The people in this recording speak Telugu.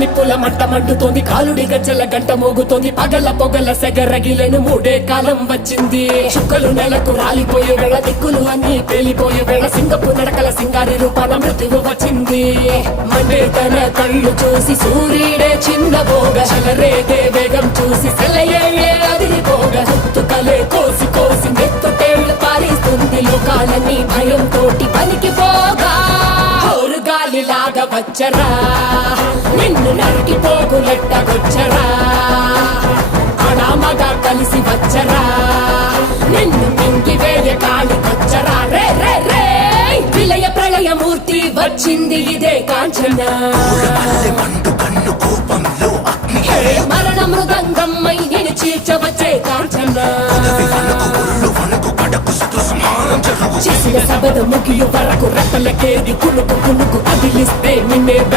నిప్పుల మంట మండుతోంది, కాలుడి గజ్జల గంట మోగుతోంది, పగల పొగల సెగరగిలను మూడే కాలం వచ్చింది. చుక్కలు నెలకు రాలిపోయే వేళ, దిక్కులు అన్ని పేలిపోయే వేళ, సింగపు నడకల సింగారి రూపాన మృత్యువు వచ్చింది. మండే తన కళ్ళు చూసి సూర్యుడే చిన్నబోగ, చలరేగే వేగం చూసి సెలయే అదిరిపోగ, గుర్తుకలే కోసి కోసి నెత్తుటేళ్లు పారిస్తుంది, లోకాలన్నీ భయం తోటి పనికిపోగా. గాలిలాగా వచ్చరా, నిన్ను నరికి పోగులెట్టగొచ్చరా, అడామగా కలిసి వచ్చరా, నిన్ను మింగి వేయ కాలికొచ్చరా. రే రే రే విలయ ప్రళయమూర్తి వచ్చింది ఇదే కాంచన, మరణ మృదంగమ్మై నేను చీల్చవచ్చే కాంచన. చేసిన సబద ముగియు వరకు రెప్పలకేది కునుకు కునుకు అదిలిస్తే నిన్నే